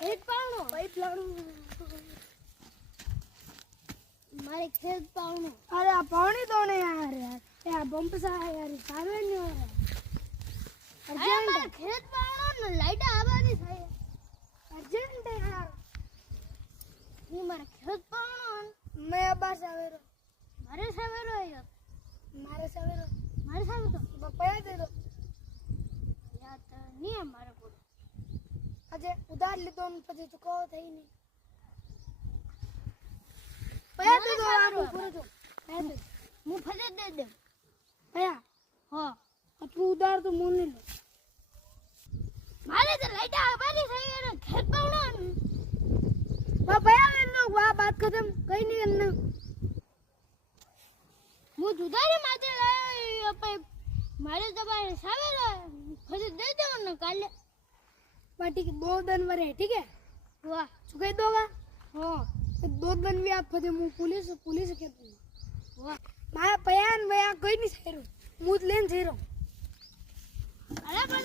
ખેત પાણો પાઇપ લાણું મારે ખેત પાણો अरे आप पानी दो ने यार यार बम्प सा है यार सारे नहीं हो रहा અરે મારે ખેત પાણો ને લાઈટ આવાની થાય अर्जेंट है यार હું મારે ખેત પાણો मैं अब सवेरो મારે સવેરો યાર मारे सवेरो મારે સામે તો पपाया दे दो યાર તો નહીં મારે બોલ अजय उधार ली तो પછી ચુકાવો થઈ નહીં પયા દે દો આમ પૂરો જો પયા દે હું ફજે દે દે પયા હા આપણું ઉધાર તો મૂળ લે મારે તો લાઈટ આવાની થાય ને ખેત પાણો બા પયા લે લો વા બાત ખતમ કઈ નહીં કરना હું જુદારી માથે લાવ્યો પાઇપ મારે તમારે સવેરો ફજે દે દો ને કાલે बा ठीक है 2 दिन वरे ठीक है વાહ चुकाई दोगा હા तो 2 दिन भी आप फजे मु पुलिस के વાહ माया पयान भैया कोई नहीं सहेरो मुझ लेन सहेरो અરે પણ